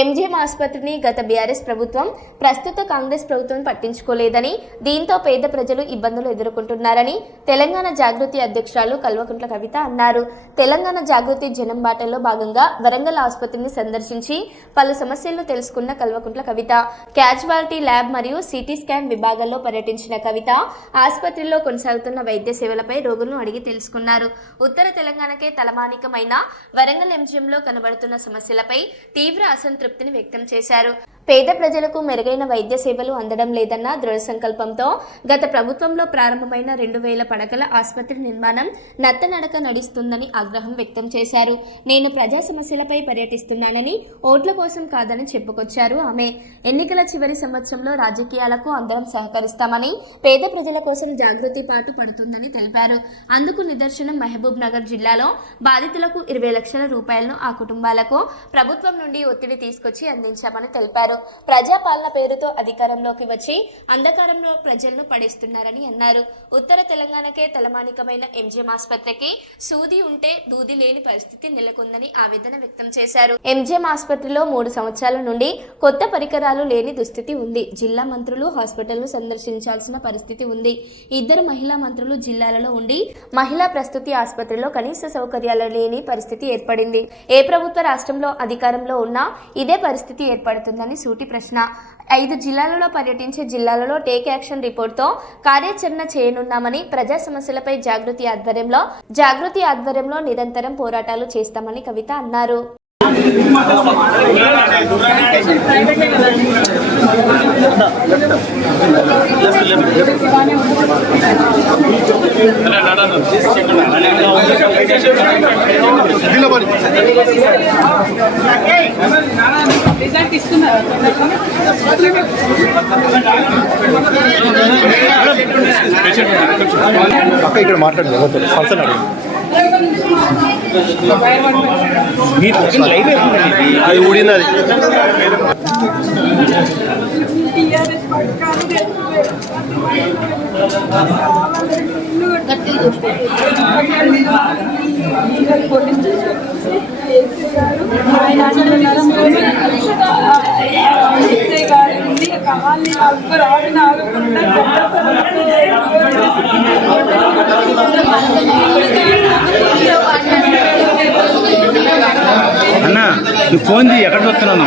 MGM ఆసుపత్రిని గత BRS ప్రభుత్వం ప్రస్తుత కాంగ్రెస్ ప్రభుత్వం పట్టించుకోలేదని దీంతో పేద ప్రజలు ఇబ్బందులు ఎదుర్కొంటున్నారని తెలంగాణ జాగృతి అధ్యక్షురాలు కల్వకుంట్ల కవిత అన్నారు. తెలంగాణ జాగృతి జనం బాటలో భాగంగా వరంగల్ ఆసుపత్రిని సందర్శించి పలు సమస్యలను తెలుసుకున్న కల్వకుంట్ల కవిత క్యాజువాలిటీ ల్యాబ్ మరియు సిటీ స్కాన్ విభాగాల్లో పర్యటించిన కవిత ఆసుపత్రిలో కొనసాగుతున్న వైద్య సేవలపై రోగులను అడిగి తెలుసుకున్నారు. ఉత్తర తెలంగాణకే తలమానికమైన వరంగల్ ఎంజిఎంలో కనబడుతున్న సమస్యలపై తీవ్ర అసంతృప్తి సంతృప్తిని వ్యక్తం చేశారు పేద ప్రజలకు మెరుగైన వైద్య సేవలు అందడం లేదన్న దృఢ సంకల్పంతో గత ప్రభుత్వంలో ప్రారంభమైన రెండు వేల పడకల ఆసుపత్రి నిర్మాణం నత్తనడక నడుస్తుందని ఆగ్రహం వ్యక్తం చేశారు. నేను ప్రజా సమస్యలపై పర్యటిస్తున్నానని ఓట్ల కోసం కాదని చెప్పుకొచ్చారు ఆమె. ఎన్నికల చివరి సంవత్సరంలో రాజకీయాలకు అందరం సహకరిస్తామని పేద ప్రజల కోసం జాగృతి పాటు పడుతుందని తెలిపారు. అందుకు నిదర్శనం మహబూబ్ నగర్ జిల్లాలో బాధితులకు ఇరవై లక్షల రూపాయలను ఆ కుటుంబాలకు ప్రభుత్వం నుండి ఒత్తిడి తీసుకొచ్చి అందించామని తెలిపారు. ప్రజాపాలన పేరుతో అధికారంలోకి వచ్చి అంధకారంలో ప్రజలను పడేస్తున్నారని అన్నారు. ఉత్తర తెలంగాణకే తలమానికమైన ఎంజిఎం ఆసుపత్రికి సూది ఉంటే దూది లేని పరిస్థితి నెలకొందని ఆవేదన వ్యక్తం చేశారు. ఎంజిఎం ఆసుపత్రిలో మూడు సంవత్సరాల నుండి కొత్త పరికరాలు లేని దుస్థితి ఉంది. జిల్లా మంత్రులు హాస్పిటల్ను సందర్శించాల్సిన పరిస్థితి ఉంది. ఇద్దరు మహిళా మంత్రులు జిల్లాలలో ఉండి మహిళా ప్రస్తుతి ఆసుపత్రిలో కనీస సౌకర్యాలు లేని పరిస్థితి ఏర్పడింది. ఏ ప్రభుత్వ రాష్ట్రంలో అధికారంలో ఉన్నా ఇదే పరిస్థితి ఏర్పడుతుందని సూటి ప్రశ్న. ఐదు జిల్లాలలో పర్యటించే జిల్లాలలో టేక్ యాక్షన్ రిపోర్ట్తో కార్యాచరణ చేయనున్నామని ప్రజా సమస్యలపై జాగృతి ఆధ్వర్యంలో జాగృతి ఆధ్వర్యంలో నిరంతరం పోరాటాలు చేస్తామని కవిత అన్నారు. రిజల్ట్ ఇస్తున్నారు అక్క ఇక్కడ మాట్లాడండి ఎవరితో పర్సన్ అది ఊడినది. టీఆర్ఎస్ పథకాలు ఆయన అంటున్నారు గారు కావాలి ఆగకుండా అన్న నువ్వు ఫోన్ చేయి ఎక్కడ చూస్తున్నాను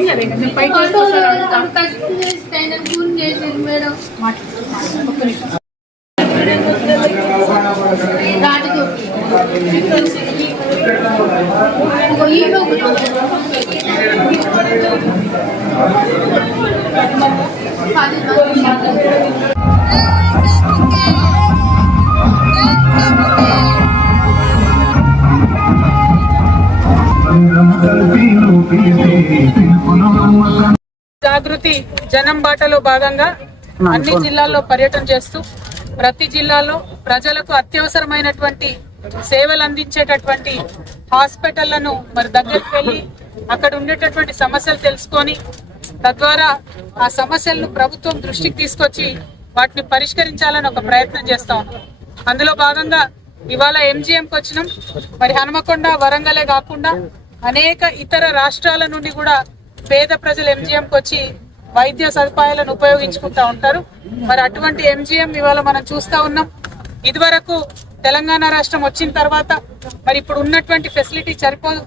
కదా నేను జాగృతి జనం బాటలో భాగంగా అన్ని జిల్లాల్లో పర్యటన చేస్తూ ప్రతి జిల్లాలో ప్రజలకు అత్యవసరమైనటువంటి సేవలు అందించేటటువంటి హాస్పిటళ్ళను మరి దగ్గరికి వెళ్ళి అక్కడ ఉండేటటువంటి సమస్యలు తెలుసుకొని తద్వారా ఆ సమస్యలను ప్రభుత్వం దృష్టికి తీసుకొచ్చి వాటిని పరిష్కరించాలని ఒక ప్రయత్నం చేస్తా ఉన్నాం. అందులో భాగంగా ఇవాళ ఎంజిఎంకి వచ్చినాం. మరి హనుమకొండ వరంగలే కాకుండా అనేక ఇతర రాష్ట్రాల నుండి కూడా పేద ప్రజలు ఎంజిఎంకి వచ్చి వైద్య సదుపాయాలను ఉపయోగించుకుంటా ఉంటారు. మరి అటువంటి ఎంజిఎం ఇవాళ మనం చూస్తా ఉన్నాం. ఇదివరకు తెలంగాణ రాష్ట్రం వచ్చిన తర్వాత మరి ఇప్పుడు ఉన్నటువంటి ఫెసిలిటీ సరిపోదు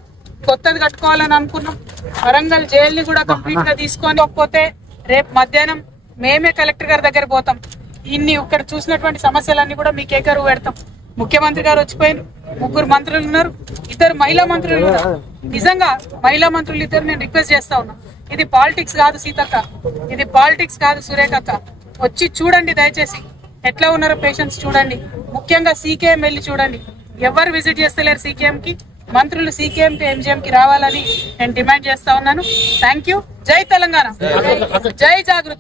కొత్తది కట్టుకోవాలని అనుకున్నాం. వరంగల్ జైల్ని కూడా కంప్లీట్గా తీసుకొని పోతే రేపు మధ్యాహ్నం మేమే కలెక్టర్ గారి దగ్గర పోతాం. ఇన్ని ఇక్కడ చూసినటువంటి సమస్యలన్నీ కూడా మీ కేకరు పెడతాం. ముఖ్యమంత్రి గారు వచ్చిపోయారు ముగ్గురు మంత్రులు ఉన్నారు. ఇద్దరు మహిళా మంత్రులు ఉన్నారు నిజంగా మహిళా మంత్రులు ఇద్దరు నేను రిక్వెస్ట్ చేస్తా ఉన్నా. ఇది పాలిటిక్స్ కాదు సీతక్క. ఇది పాలిటిక్స్ కాదు సురేఖక్క. వచ్చి చూడండి దయచేసి. ఎట్లా ఉన్నారో పేషెంట్స్ చూడండి. ముఖ్యంగా సీకేఎం వెళ్ళి చూడండి. ఎవరు విజిట్ చేస్తలేరు సీకేఎం కి మంత్రులు సీకేఎం కి ఎంజిఎం కి రావాలని నేను డిమాండ్ చేస్తా ఉన్నాను. థ్యాంక్ యూ జై తెలంగాణ. జై జాగృతి.